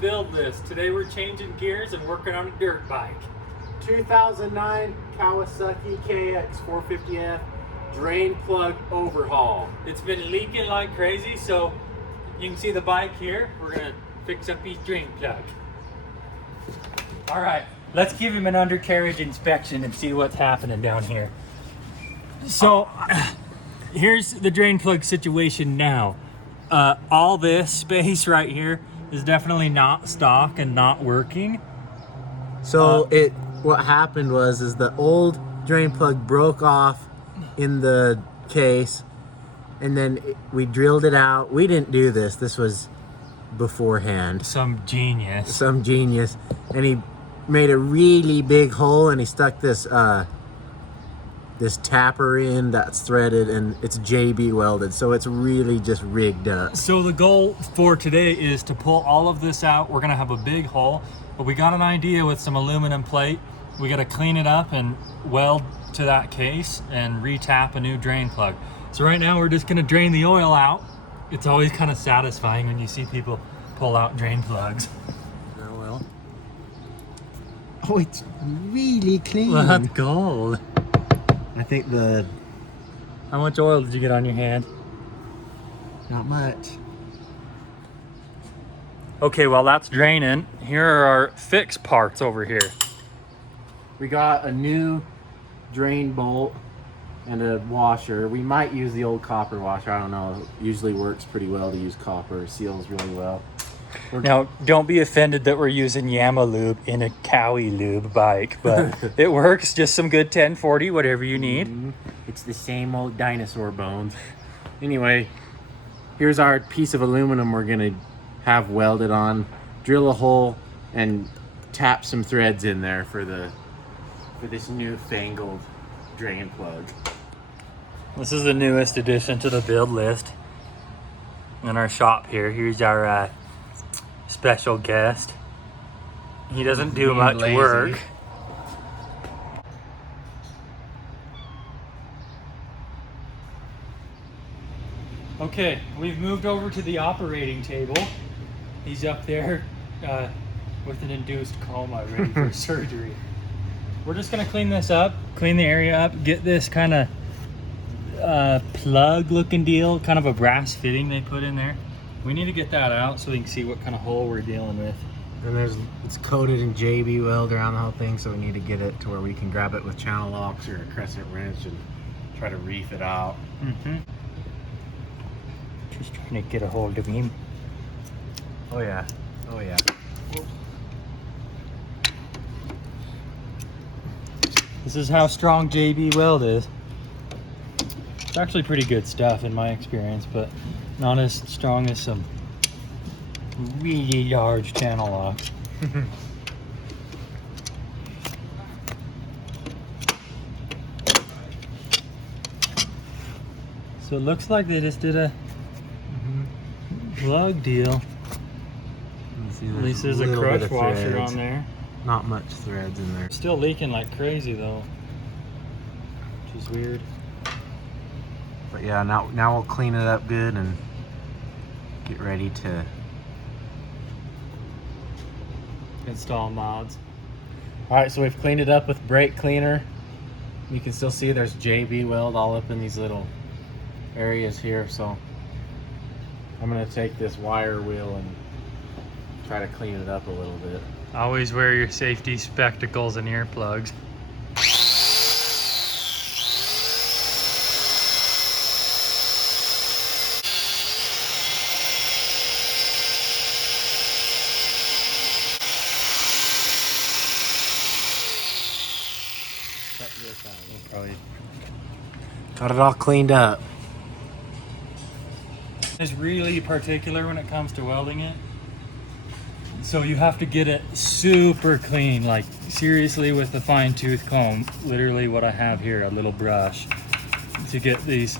build list. Today we're changing gears and working on a dirt bike. 2009 Kawasaki kx450f drain plug overhaul. It's been leaking like crazy, so you can see the bike here. We're gonna fix up each drain plug. All right, let's give him an undercarriage inspection and see what's happening down here. So here's the drain plug situation now. All this space right here is definitely not stock and not working. So what happened was the old drain plug broke off in the case, and then we drilled it out. We didn't do this. This was beforehand. Some genius. And he made a really big hole, and he stuck this this tapper in that's threaded, and it's JB welded, so it's really just rigged up. So the goal for today is to pull all of this out. We're gonna have a big hole, but we got an idea with some aluminum plate. We gotta clean it up and weld to that case and re-tap a new drain plug. So right now we're just gonna drain the oil out. It's always kind of satisfying when you see people pull out drain plugs. Oh well. Oh, it's really clean. Well, that's gold. I think How much oil did you get on your hand? not much. Okay, well that's draining. Here are our fix parts over here. We got a new drain bolt and a washer. We might use the old copper washer. I don't know. It usually works pretty well to use copper. It seals really well. Now, don't be offended that we're using Yama lube in a Cowie lube bike, but it works. Just some good 1040, whatever you need. It's the same old dinosaur bones. Anyway, here's our piece of aluminum we're gonna have welded on. Drill a hole and tap some threads in there for this newfangled drain plug. This is the newest addition to the build list in our shop here. Here's our special guest. He doesn't do much work. Okay, we've moved over to the operating table. He's up there with an induced coma, ready for surgery. We're just gonna clean this up, clean the area up, get this kind of plug looking deal, kind of a brass fitting they put in there. We need to get that out so we can see what kind of hole we're dealing with. And it's coated in JB weld around the whole thing, so we need to get it to where we can grab it with channel locks or a crescent wrench and try to reef it out. Just trying to get a hold of him. Oh yeah. Oh yeah. This is how strong JB weld is. It's actually pretty good stuff in my experience, but not as strong as some really large channel locks. So it looks like they just did a plug deal. At least there's a crush washer on there. Not much threads in there. Still leaking like crazy though, which is weird. But yeah, now we'll clean it up good and get ready to Install mods. All right, so we've cleaned it up with brake cleaner. You can still see there's JB weld all up in these little areas here. So I'm gonna take this wire wheel and try to clean it up a little bit. Always wear your safety spectacles and earplugs. Probably got it all cleaned up. It's really particular when it comes to welding it. So you have to get it super clean, like seriously with a fine tooth comb, literally what I have here, a little brush, to get these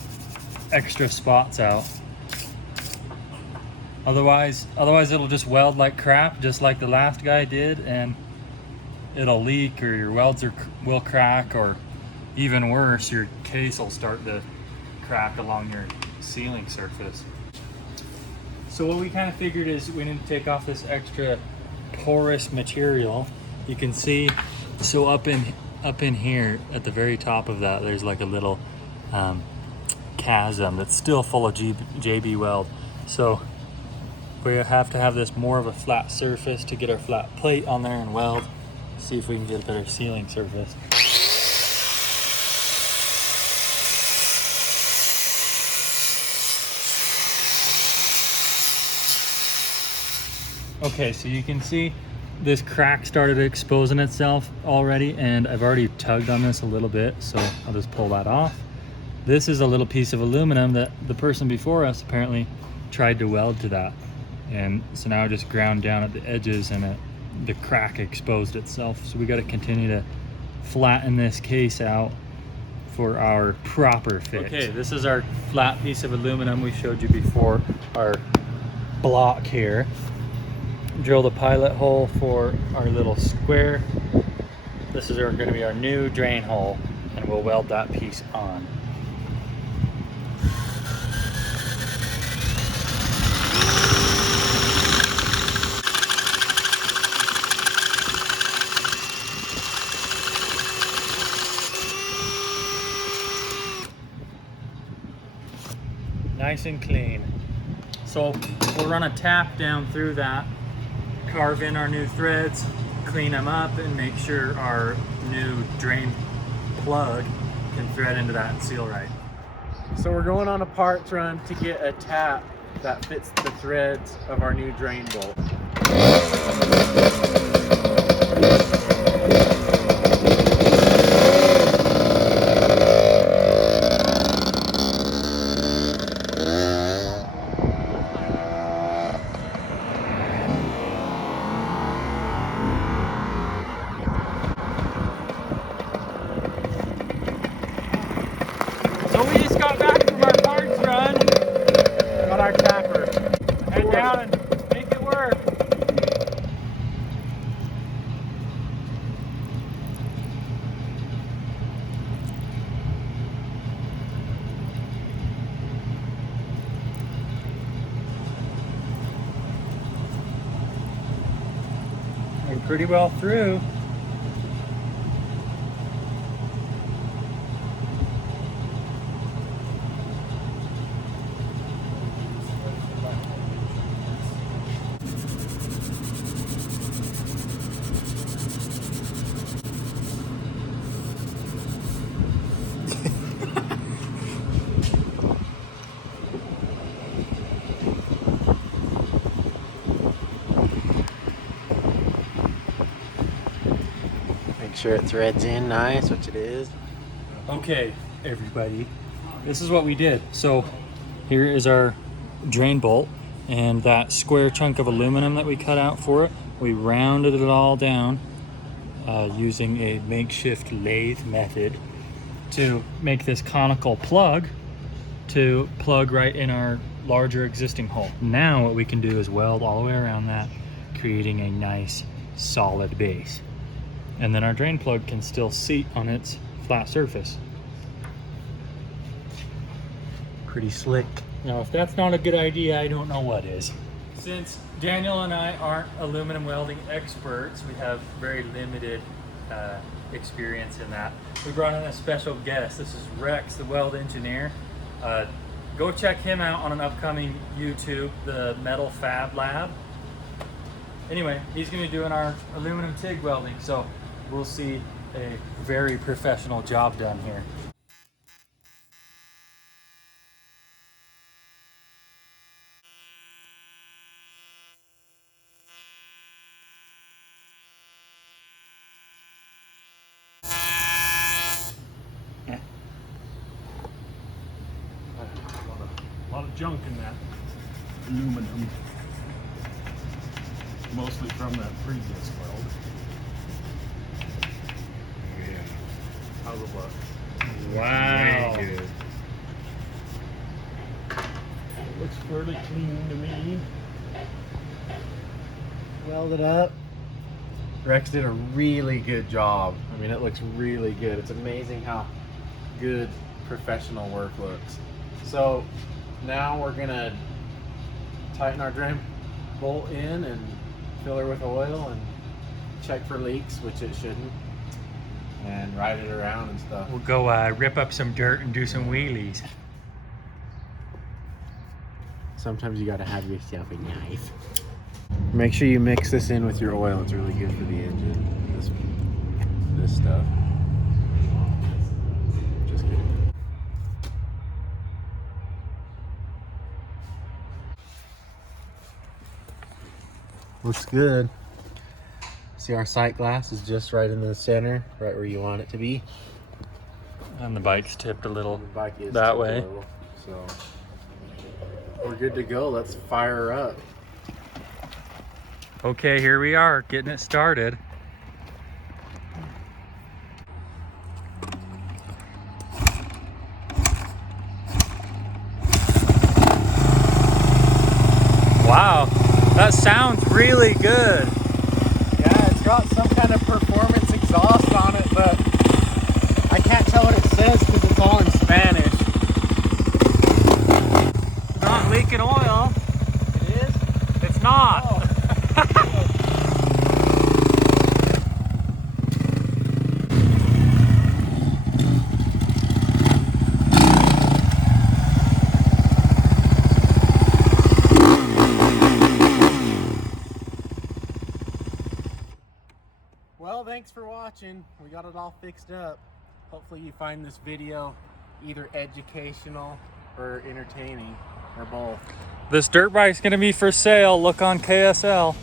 extra spots out. Otherwise it'll just weld like crap, just like the last guy did, and it'll leak, or your welds will crack, or even worse, your case will start to crack along your sealing surface. So what we kind of figured is we need to take off this extra porous material. You can see, so up in here at the very top of that, there's like a little chasm that's still full of JB Weld. So we have to have this more of a flat surface to get our flat plate on there and weld. See if we can get a better sealing surface. Okay, so you can see this crack started exposing itself already, and I've already tugged on this a little bit, so I'll just pull that off. This is a little piece of aluminum that the person before us apparently tried to weld to that. And so now it just ground down at the edges and the crack exposed itself. So we got to continue to flatten this case out for our proper fix. Okay, this is our flat piece of aluminum we showed you before, our block here. Drill the pilot hole for our little square. This is going to be our new drain hole, and we'll weld that piece on. Nice and clean. So we'll run a tap down through that, carve in our new threads, clean them up, and make sure our new drain plug can thread into that and seal right. So we're going on a parts run to get a tap that fits the threads of our new drain bolt. So we just got back from our parts run. Got our tapper. Head down and make it work. We're pretty well through. Make sure it threads in nice, which it is. Okay, everybody, this is what we did. So here is our drain bolt, and that square chunk of aluminum that we cut out for it, we rounded it all down using a makeshift lathe method to make this conical plug to plug right in our larger existing hole. Now what we can do is weld all the way around that, creating a nice solid base. And then our drain plug can still seat on its flat surface. Pretty slick. Now, if that's not a good idea, I don't know what is. Since Daniel and I aren't aluminum welding experts, we have very limited experience in that. We brought in a special guest. This is Rex, the weld engineer. Go check him out on an upcoming YouTube, the Metal Fab Lab. Anyway, he's gonna be doing our aluminum TIG welding, so we'll see a very professional job done here. A lot of junk in that aluminum, mostly from that previous weld. Yeah. How's it look? Wow. Very good. Looks fairly clean to me. Weld it up. Rex did a really good job. I mean, it looks really good. It's amazing how good professional work looks. So now we're gonna tighten our drain bolt in and fill her with oil and check for leaks, which it shouldn't, and ride it around and stuff. We'll go rip up some dirt and do some wheelies. Sometimes you gotta have yourself a knife. Make sure you mix this in with your oil. It's really good for the engine. This stuff. Just kidding. Looks good. See, our sight glass is just right in the center, right where you want it to be. And the bike's tipped a little The bike is that tipped a way. little, so we're good to go. Let's fire her up. Okay, here we are, getting it started. Wow, that sounds really good. Yeah, it's got some kind of performance exhaust on it, but I can't tell what it says because it's all in Spanish. Not leaking oil. It is? It's not. Oh. Well, thanks for watching. We got it all fixed up. Hopefully you find this video either educational or entertaining, or both. This dirt bike's gonna be for sale. Look on KSL.